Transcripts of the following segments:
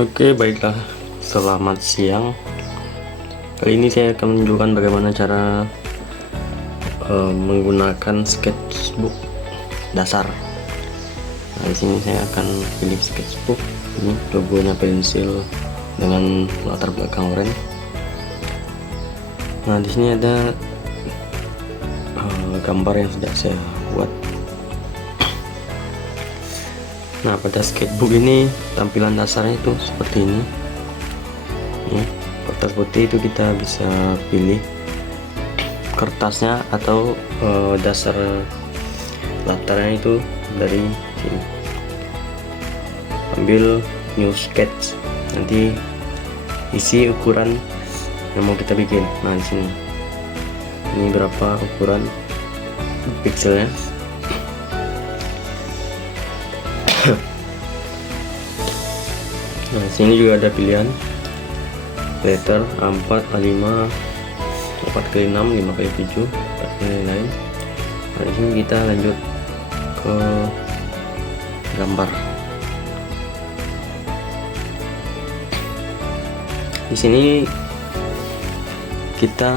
Oke, baiklah. Selamat siang. Kali ini saya akan menunjukkan bagaimana cara menggunakan sketchbook dasar. Nah, di sini saya akan pilih sketchbook. Ini logonya pensil dengan latar belakang oranye. Nah, di sini ada gambar yang sudah saya buat. Nah, pada sketchbook ini tampilan dasarnya itu seperti ini. Nih, kertas putih itu kita bisa pilih kertasnya atau dasar latarnya itu dari sini. Ambil new sketch, nanti isi ukuran yang mau kita bikin. Nah, di sini ini berapa ukuran pikselnya. Nah, sini juga ada pilihan letter A4, A5, 4x6, 5x7, dan lain-lain. Nah, di sini kita lanjut ke gambar. Di sini kita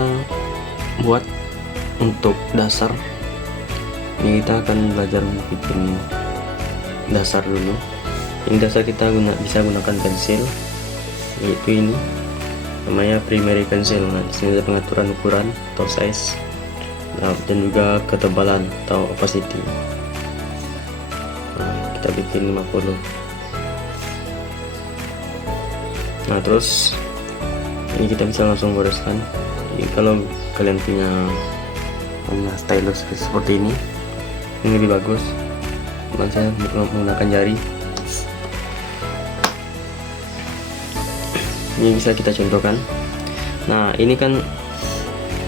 buat untuk dasar. Ini kita akan belajar bikin dasar dulu. Ini dasar kita bisa gunakan pensil, yaitu ini namanya primary pencil. Nah, di sini ada pengaturan ukuran atau size, dan juga ketebalan atau opacity. Nah, kita bikin 50. Nah, terus ini kita bisa langsung goreskan. Jadi kalau kalian punya stylus seperti ini lebih bagus. Cuman saya menggunakan jari. Ini bisa kita contohkan. Nah, ini kan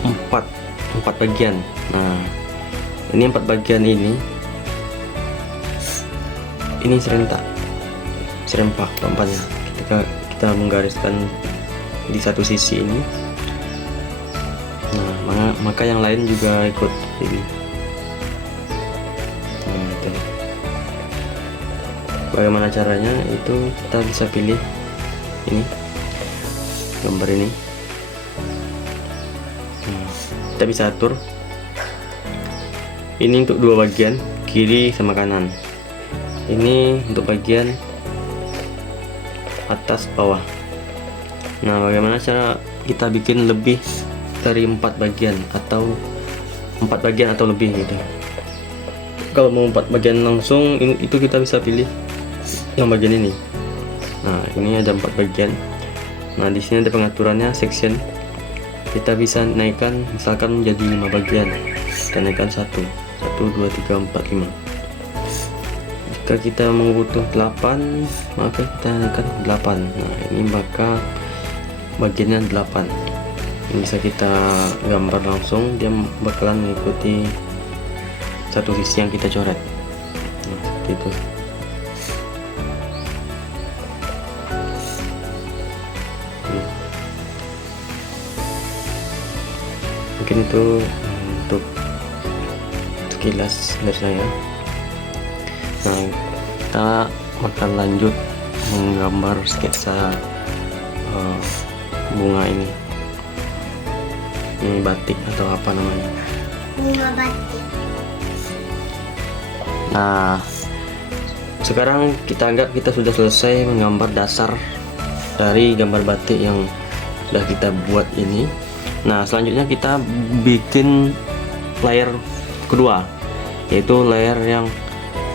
empat bagian. Nah, ini 4 bagian ini serempak empatnya. Ketika kita menggariskan di satu sisi ini, nah maka yang lain juga ikut ini. Nah, itu bagaimana caranya, itu kita bisa pilih ini gambar ini. Kita bisa atur ini untuk 2 bagian, kiri sama kanan. Ini untuk bagian atas bawah. Nah, bagaimana cara kita bikin lebih dari 4 bagian atau 4 bagian atau lebih gitu. Kalau mau 4 bagian langsung, itu kita bisa pilih yang bagian ini. Nah, ini ada 4 bagian. Nah, di sini ada pengaturannya section. Kita bisa naikkan misalkan menjadi 5 bagian. Kita naikkan 1, 2, 3, 4, 5. Jika kita membutuh 8, maka kita naikkan 8. Nah, ini maka bagiannya 8. Ini bisa kita gambar langsung, dia bakalan mengikuti satu sisi yang kita coret. Nah, seperti itu. Mungkin itu untuk sekilas dari saya. Nah, kita akan lanjut menggambar sketsa bunga ini. Ini batik atau apa namanya? Bunga batik. Nah, sekarang kita anggap kita sudah selesai menggambar dasar dari gambar batik yang sudah kita buat ini. Nah, selanjutnya kita bikin layer kedua, yaitu layer yang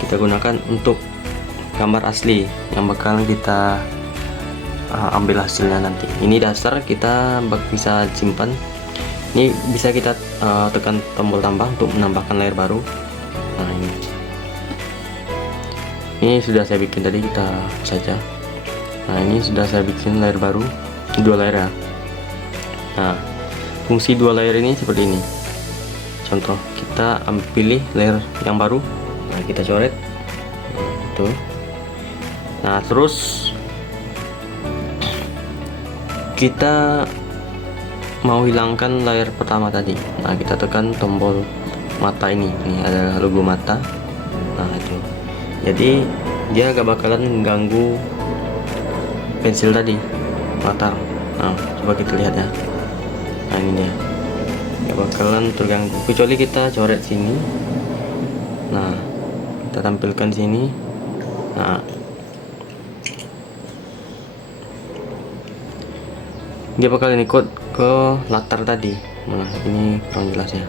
kita gunakan untuk gambar asli yang bakalan kita ambil hasilnya nanti. Ini dasar kita bisa simpan. Ini bisa kita tekan tombol tambah untuk menambahkan layer baru. Nah, ini sudah saya bikin tadi, kita hapus saja. Nah, ini sudah saya bikin layer baru, 2 layer ya. Nah, fungsi 2 layer ini seperti ini. Contoh, kita pilih layer yang baru. Nah, kita coret. Itu. Nah, terus kita mau hilangkan layer pertama tadi. Nah, kita tekan tombol mata ini. Ini ada logo mata. Nah, itu. Jadi dia gak bakalan mengganggu pensil tadi latar. Nah, coba kita lihat ya. Nah, ini dia, nggak bakalan terganggu kecuali kita coret sini. Nah, kita tampilkan sini. Nah, dia bakal ikut ke latar tadi. Nah, ini kurang jelas ya.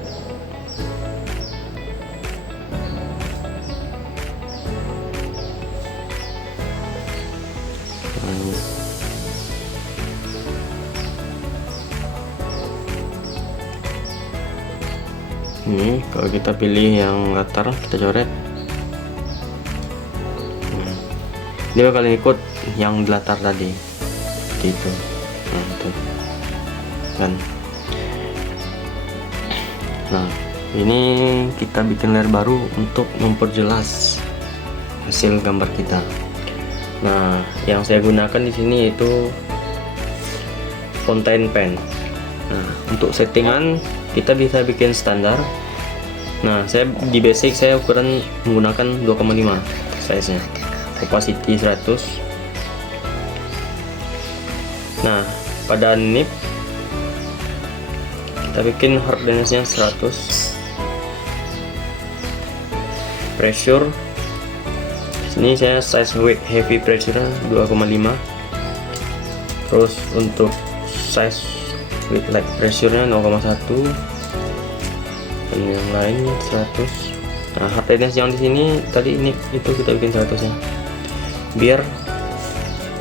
Ini kalau kita pilih yang latar, kita coret, dia bakal ikut yang di latar tadi gitu. Nah, itu kan. Nah, ini kita bikin layer baru untuk memperjelas hasil gambar kita. Nah, yang saya gunakan di sini yaitu fountain pen. Nah, untuk settingan kita bisa bikin standar. Nah, saya di basic saya ukuran menggunakan 2,5 size nya, opacity 100. Nah, pada nib kita bikin hardness nya 100, pressure sini saya size weight heavy pressure 2,5, terus untuk size with light pressure nya 0,1, dan yang lain 100. Nah, hardness yang di sini tadi ini itu kita bikin 100 ya, biar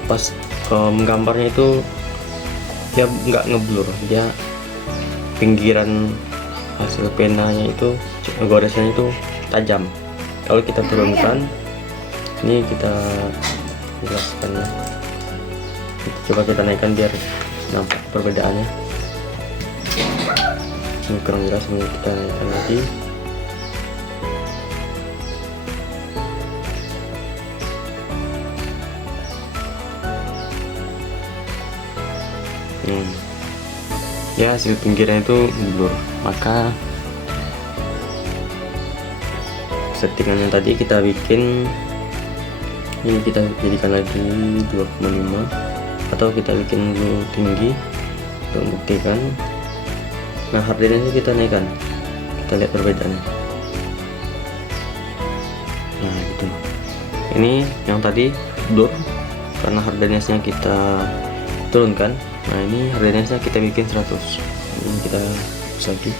pas menggambarnya itu dia nggak ngeblur, dia pinggiran hasil penanya itu goresannya itu tajam. Kalau kita turunkan, ini kita jelaskan ya. Coba kita naikkan biar nampak perbedaannya. Ini kurang jelas, ini kita naikkan lagi. Ya, hasil pinggiran itu blur, maka settingan yang tadi kita bikin ini kita jadikan lagi 2,5 atau kita bikin dulu tinggi untuk membuktikan. Nah, hardness kita naikkan, kita lihat perbedaannya. Nah, gitu. Ini yang tadi blur karena hardness-nya kita turunkan. Nah, ini hardness-nya kita bikin 100. Ini kita hapus lagi.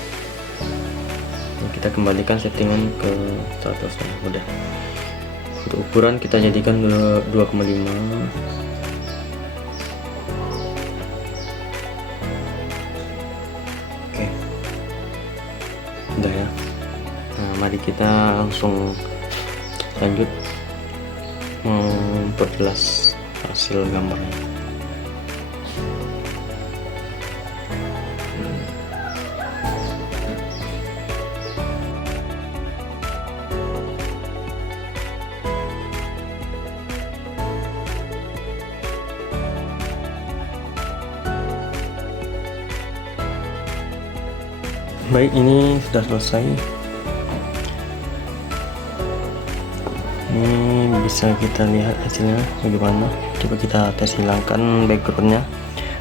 Nah, kita kembalikan settingan ke 100. Nah, udah. Untuk ukuran kita jadikan 2,5. Oke. Udah ya. Nah, mari kita langsung lanjut memperjelas hasil gambarnya. Baik, ini sudah selesai. Ini bisa kita lihat hasilnya bagaimana. Coba kita tes hilangkan backgroundnya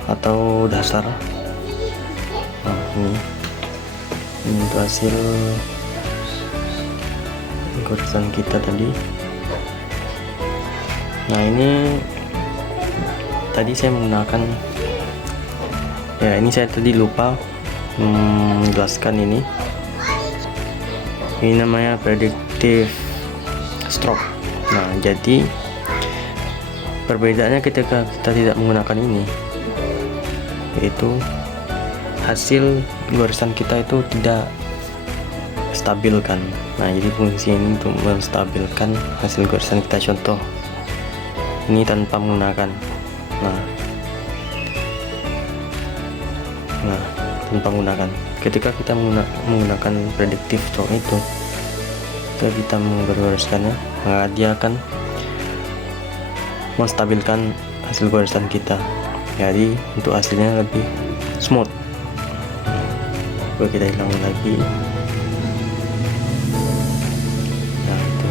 atau dasar. Nah, ini untuk hasil goresan kita tadi. Nah, ini tadi saya menggunakan ya, ini saya tadi lupa menjelaskan ini namanya predictive stroke. Nah, jadi perbedaannya ketika kita tidak menggunakan ini, yaitu hasil goresan kita itu tidak stabil kan. Nah, jadi fungsi ini untuk menstabilkan hasil goresan kita. Contoh ini tanpa menggunakan, nah tanpa menggunakan. Ketika kita menggunakan predictive stroke itu, kita menggoreskannya, maka dia akan menstabilkan hasil goresan kita. Jadi untuk hasilnya lebih smooth. Coba kita hilangkan lagi. Nah, itu.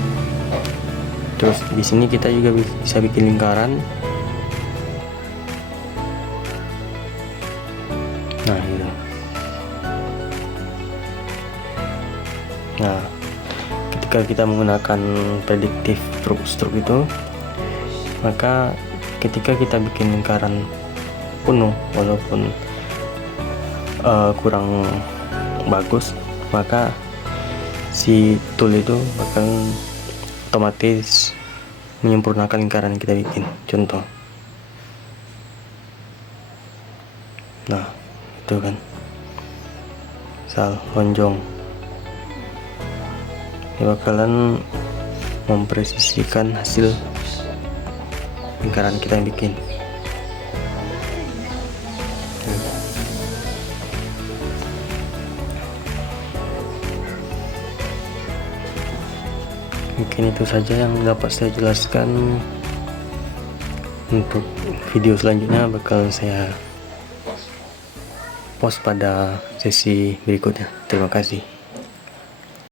Terus di sini kita juga bisa bikin lingkaran. Nah gitu. Nah, ketika kita menggunakan predictive stroke itu, maka ketika kita bikin lingkaran penuh walaupun kurang bagus, maka si tool itu bakal otomatis menyempurnakan lingkaran yang kita bikin. Contoh, nah itu kan misal lonjong, dia bakalan mempresisikan hasil lingkaran kita yang bikin. Mungkin itu saja yang dapat saya jelaskan. Untuk video selanjutnya bakal saya post pada sesi berikutnya. Terima kasih.